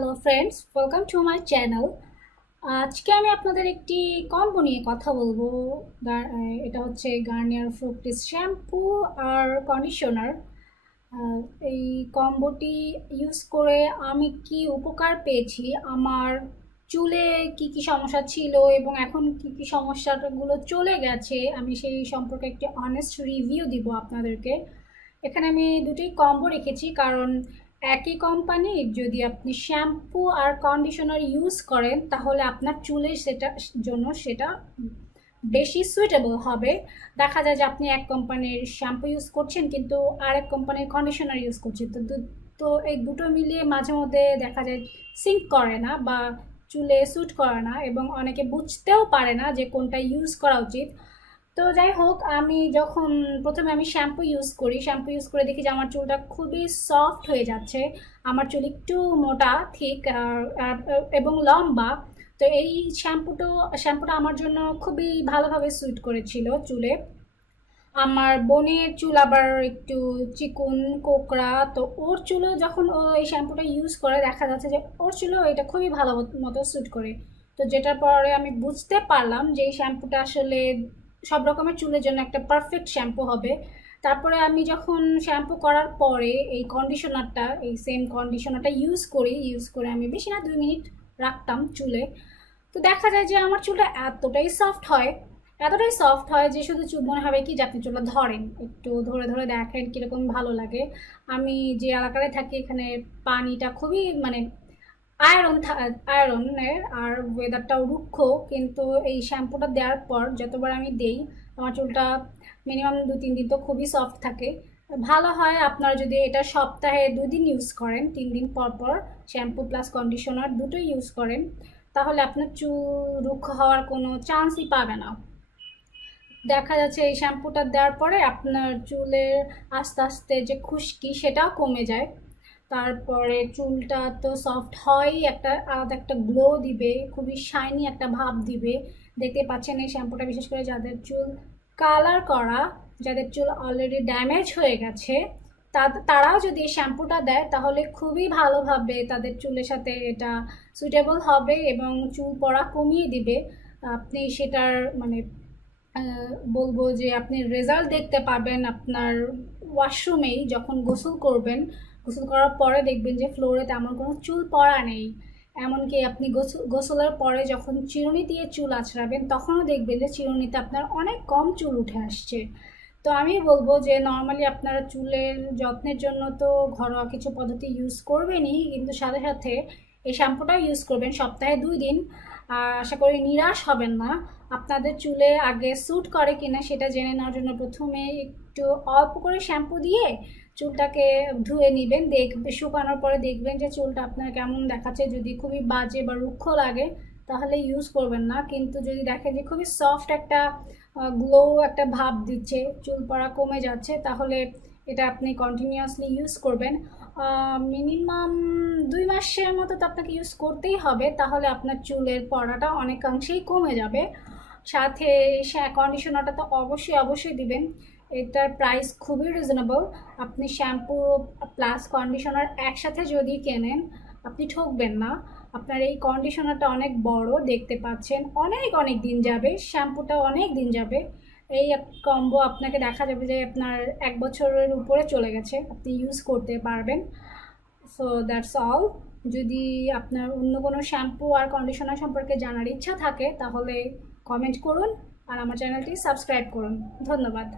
Hello friends, welcome to my channel. আজকে আমি আপনাদের একটি কম্বো নিয়ে কথা বলবো। এটা হচ্ছে গার্নিয়ার ফ্রুক্টিস শ্যাম্পু আর কন্ডিশনার। এই কম্বোটি ইউজ করে আমি কি উপকার পেয়েছি, আমার চুলে কি কি সমস্যা ছিল এবং এখন কি কি সমস্যাগুলো চলে গেছে, আমি সেই সম্পর্কে একটি অনেস্ট রিভিউ দিব আপনাদেরকে। এখানে আমি দুটোই কম্বো রেখেছি, কারণ একই কোম্পানির যদি আপনি শ্যাম্পু আর কন্ডিশনার ইউজ করেন তাহলে আপনার চুলে সেটা বেশি সুইটেবল হবে। দেখা যায় যে আপনি এক কোম্পানির শ্যাম্পু ইউজ করছেন কিন্তু আরেক কোম্পানির কন্ডিশনার ইউজ করছেন, তো এই দুটো মিলিয়ে মাঝে মধ্যে দেখা যায় সিঙ্ক করে না বা চুলে স্যুট করে না, এবং অনেকে বুঝতেও পারে না যে কোনটা ইউজ করা উচিত। তো যাই হোক, আমি যখন প্রথমে শ্যাম্পু ইউজ করে দেখি যে আমার চুলটা খুবই সফট হয়ে যাচ্ছে। আমার চুল একটু মোটা, থিক এবং লম্বা। তো এই শ্যাম্পুটা আমার জন্য খুবই ভালোভাবে স্যুট করেছিল চুলে। আমার বোনের চুল আবার একটু চিকন কোকড়া, তো ওর চুলও যখন ও এই শ্যাম্পুটা ইউজ করে দেখা যাচ্ছে যে ওর চুলও এটা খুবই ভালো মতো স্যুট করে। তো যেটার পরে আমি বুঝতে পারলাম যে এই শ্যাম্পুটা আসলে সব রকমের চুলের জন্য একটা পারফেক্ট শ্যাম্পু হবে। তারপরে আমি যখন শ্যাম্পু করার পরে এই সেম কন্ডিশনারটা ইউজ করে আমি বেশি না 2 মিনিট রাখতাম চুলে। তো দেখা যায় যে আমার চুলটা এতটাই সফট হয় যে শুধু চুল মনে হবে কি যে আপনি চুলটা ধরেন, একটু ধরে ধরে দেখেন কীরকম ভালো লাগে। আমি যে এলাকায় থাকি এখানে পানিটা খুবই আয়রনের, আর ওয়েদারটাও রুক্ষ, কিন্তু এই শ্যাম্পুটা দেওয়ার পর যতবার আমি দেই আমার চুলটা মিনিমাম 2-3 দিন তো খুবই সফট থাকে। ভালো হয় আপনারা যদি এটা সপ্তাহে 2 দিন ইউজ করেন, 3 দিন পর পর শ্যাম্পু প্লাস কন্ডিশনার দুটোই ইউজ করেন, তাহলে আপনার চুল রুক্ষ হওয়ার কোনো চান্সই পাবে না। দেখা যাচ্ছে এই শ্যাম্পুটা দেওয়ার পরে আপনার চুলের আস্তে আস্তে যে খুশকি সেটাও কমে যায়। তারপরে চুলটা তো সফট হয়ই, একটা আলাদা একটা গ্লো দিবে, খুবই শাইনি একটা ভাব দিবে। দেখতে পাচ্ছেন এই শ্যাম্পুটা বিশেষ করে যাদের চুল কালার করা, যাদের চুল অলরেডি ড্যামেজ হয়ে গেছে, তারাও যদি এই শ্যাম্পুটা দেয় তাহলে খুবই ভালোভাবে তাদের চুলের সাথে এটা সুইটেবল হবে এবং চুল পড়া কমিয়ে দিবে। আপনি সেটার বলবো যে আপনি রেজাল্ট দেখতে পাবেন আপনার ওয়াশরুমেই যখন গোসল করবেন। গোসল করার পরে দেখবেন যে ফ্লোরে তেমন কোনো চুল পড়া নেই। এমনকি আপনি গোসলের পরে যখন চিরুনি দিয়ে চুল আঁচড়াবেন তখনও দেখবেন যে চিরুনিতে আপনার অনেক কম চুল উঠে আসছে। তো আমি বলবো যে নর্মালি আপনারা চুলের যত্নের জন্য তো ঘরোয়া কিছু পদ্ধতি ইউজ করবেনই, কিন্তু সাথে সাথে এই শ্যাম্পুটাও ইউজ করবেন সপ্তাহে 2 দিন। আশা করি নিরাশ হবেন না। আপনাদের চুলে আগে স্যুট করে কিনা সেটা জেনে নেওয়ার জন্য প্রথমে একটু অল্প করে শ্যাম্পু দিয়ে চুলটাকে ধুয়ে নেবেন। শুকানোর পরে দেখবেন যে চুলটা আপনার কেমন দেখাচ্ছে। যদি খুবই বাজে বা রুক্ষ লাগে তাহলে ইউজ করবেন না, কিন্তু যদি দেখেন যে খুবই সফট একটা গ্লো একটা ভাব দিচ্ছে, চুল পড়া কমে যাচ্ছে, তাহলে এটা আপনি কন্টিনিউয়াসলি ইউজ করবেন। মিনিমাম 2 মাসের মতো তো আপনাকে ইউজ করতেই হবে, তাহলে আপনার চুলের পড়াটা অনেকাংশেই কমে যাবে। সাথে কন্ডিশনারটা তো অবশ্যই দিবেন। এটার প্রাইস খুবই রিজনেবল। আপনি শ্যাম্পু প্লাস কন্ডিশনার একসাথে যদি কেনেন আপনি ঠকবেন না। আপনার এই কন্ডিশনারটা অনেক বড়, দেখতে পাচ্ছেন, অনেক দিন যাবে, শ্যাম্পুটা অনেক দিন যাবে। এই কম্বো আপনাকে দেখা যাবে যে আপনার 1 বছরের উপরে চলে গেছে, আপনি ইউজ করতে পারবেন। So that's all. যদি আপনার অন্য কোনো শ্যাম্পু আর কন্ডিশনার সম্পর্কে জানার ইচ্ছা থাকে তাহলে কমেন্ট করুন আর আমার চ্যানেলটি সাবস্ক্রাইব করুন। ধন্যবাদ।